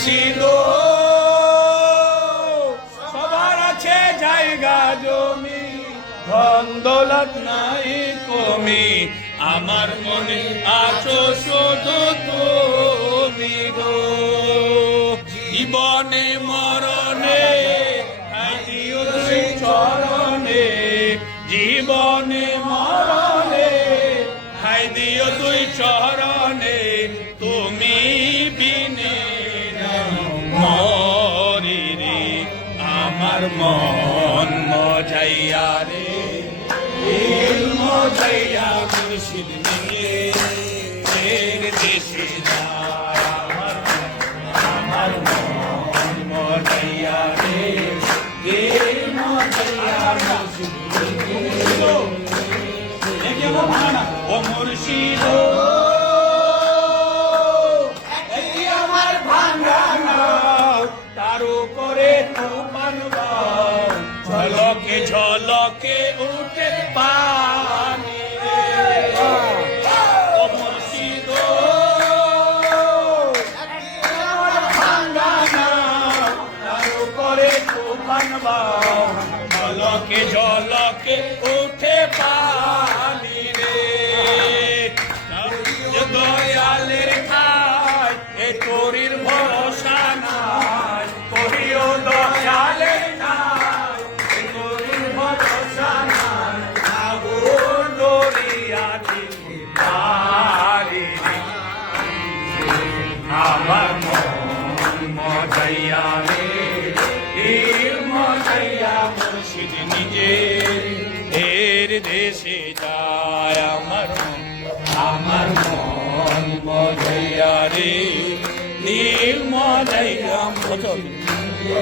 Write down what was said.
মুর্শিদ সবার আছে জায়গা জমি, ধন দৌলত নাই কমি, আমার মনে আছো শুধু তুমি গো। জীবনে মরণে ঠাঁই দিও তুই চরণে, জীবনে মরণে ঠাঁই দিও তুই চরণে, তুমি বিনে মরি রে আমার মন মজাইয়া রে, মজাইয়া মুর্শিদ নিয়ে দেশে যায় আমার মন মজাইয়া রে, মজাইয়া মুর্শিদ ও মুর্শিদ আমার ভাঙানা, তার উপরে তুফান ঝলকে ঝলকে উঠে পানি ও মুর্শিদ ভাঙানা, তার উপরে তুফান ঝলকে ঝলকে উঠে পানি রে। দয়ালের খায় এ তোরির ভরসা নাই, করিও দয়ালের নাই এ তোরির ভরসা নাই, আগুন দরিয়া দিতে পারি আমার মন মজাইয়া রে, মজাইয়া মুর্শিদ নিজে এর দেশে যায় আমার মন মজাইয়া রে, নীল মজাইয়া মজাইয়া